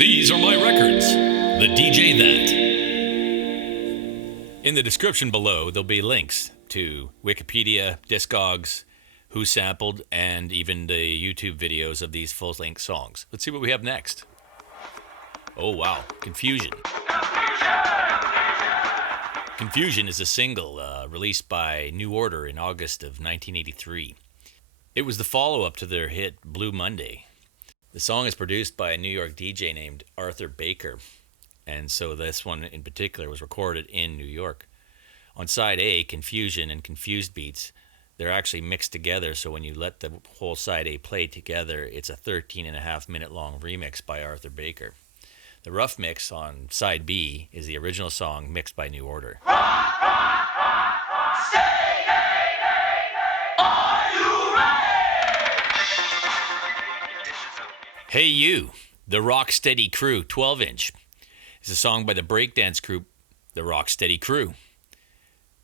These are my records. The DJ That. In the description below, there'll be links to Wikipedia, Discogs, who sampled, and even the YouTube videos of these full-length songs. Let's see what we have next. Oh wow, Confusion. Confusion is a single released by New Order in August of 1983. It was the follow-up to their hit Blue Monday. The song is produced by a New York DJ named Arthur Baker, and so this one in particular was recorded in New York. On side A, Confusion and Confused Beats, they're actually mixed together, so when you let the whole side A play together, it's a 13.5-minute long remix by Arthur Baker. The rough mix on side B is the original song mixed by New Order. Hey You, the Rocksteady Crew 12-inch, is a song by the breakdance group The Rocksteady Crew.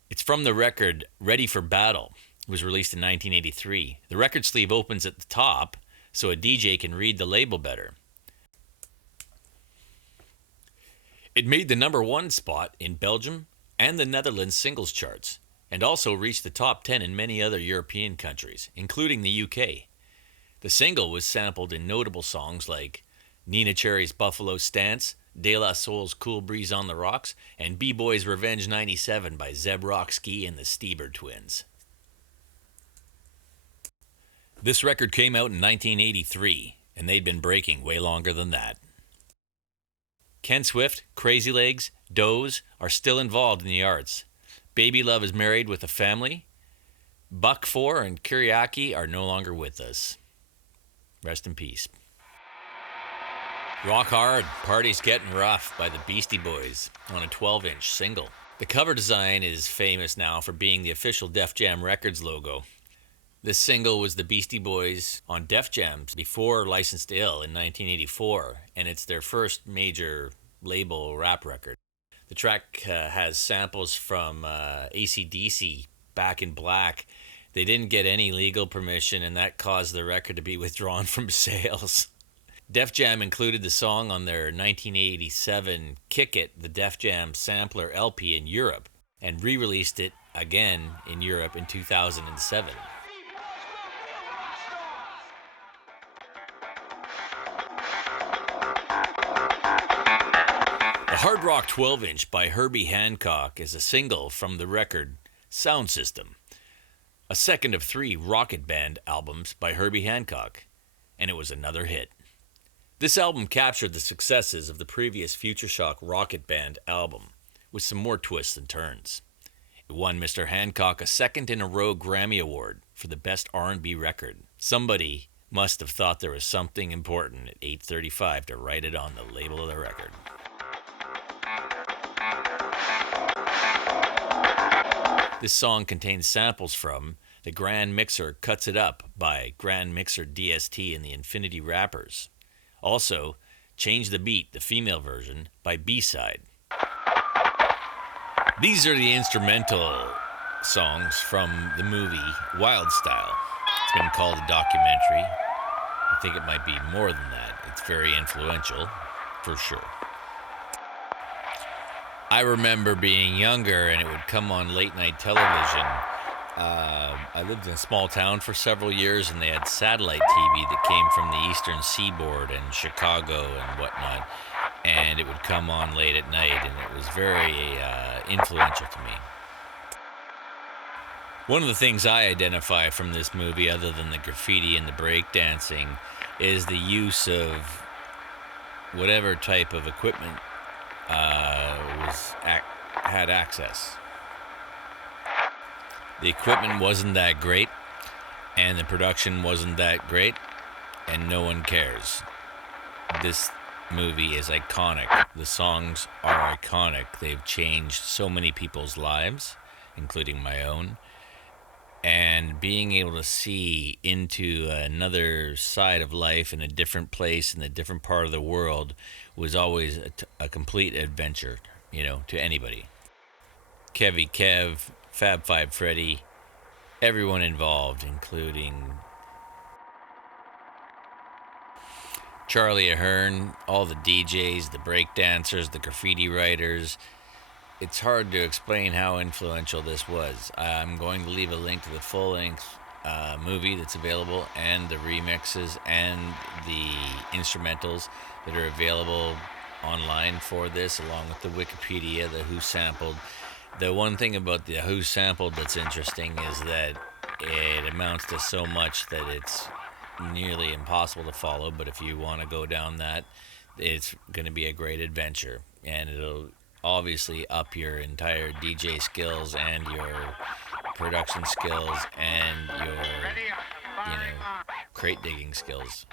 It's from the record Ready for Battle. It was released in 1983. The record sleeve opens at the top so a DJ can read the label better. It made the #1 spot in Belgium and the Netherlands singles charts, and also reached the top 10 in many other European countries, including the UK. The single was sampled in notable songs like Nina Cherry's Buffalo Stance, De La Soul's Cool Breeze on the Rocks, and B-Boy's Revenge 97 by Zeb Rockski and the Stieber Twins. This record came out in 1983, and they'd been breaking way longer than that. Ken Swift, Crazy Legs, Doze are still involved in the arts. Baby Love is married with a family. Buck 4 and Kyriaki are no longer with us. Rest in peace. Rock Hard, Party's Getting Rough by the Beastie Boys on a 12-inch single. The cover design is famous now for being the official Def Jam Records logo. This single was the Beastie Boys on Def Jam before Licensed Ill in 1984, and it's their first major label rap record. The track has samples from AC/DC, Back in Black. They didn't get any legal permission, and that caused the record to be withdrawn from sales. Def Jam included the song on their 1987 Kick It, the Def Jam Sampler LP in Europe, and re-released it again in Europe in 2007. The Hardrock 12-inch by Herbie Hancock is a single from the record Sound System, a second of 3 Rocket Band albums by Herbie Hancock, and it was another hit. This album captured the successes of the previous Future Shock Rocket Band album, with some more twists and turns. It won Mr. Hancock a second-in-a-row Grammy Award for the Best R&B Record. Somebody must have thought there was something important at 8:35 to write it on the label of the record. This song contains samples from The Grand Mixer Cuts It Up by Grand Mixer DST and the Infinity Rappers. Also, Change the Beat, the female version, by B-Side. These are the instrumental songs from the movie Wild Style. It's been called a documentary. I think it might be more than that. It's very influential, for sure. I remember being younger and it would come on late night television. I lived in a small town for several years and they had satellite TV that came from the eastern seaboard and Chicago and whatnot. And it would come on late at night and it was very influential to me. One of the things I identify from this movie, other than the graffiti and the breakdancing, is the use of whatever type of equipment had access. The equipment wasn't that great, and the production wasn't that great, and no one cares. This movie is iconic. The songs are iconic. They've changed so many people's lives, including my own. And being able to see into another side of life in a different place in a different part of the world was always a complete adventure, to anybody. Kevy Kev, Fab Five Freddy, everyone involved, including Charlie Ahern, all the DJs, the break dancers, the graffiti writers. It's hard to explain how influential this was. I'm going to leave a link to the full-length movie that's available, and the remixes and the instrumentals that are available online for this, along with the Wikipedia, the Who Sampled. The one thing about the Who Sampled that's interesting is that it amounts to so much that it's nearly impossible to follow, but if you want to go down that, it's going to be a great adventure, and it'll obviously up your entire DJ skills and your production skills and your, crate digging skills.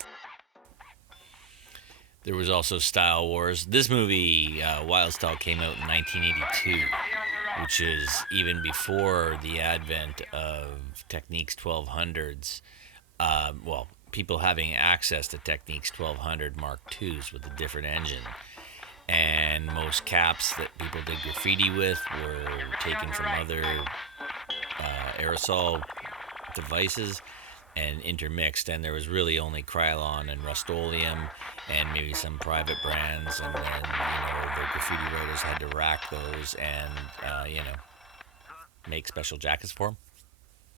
There was also Style Wars. This movie, Wild Style, came out in 1982, which is even before the advent of Technics 1200s. People having access to Technics 1200 Mark IIs with a different engine. And most caps that people did graffiti with were taken from other aerosol devices and intermixed, and there was really only Krylon and Rust-Oleum and maybe some private brands, and then the graffiti writers had to rack those and make special jackets for them.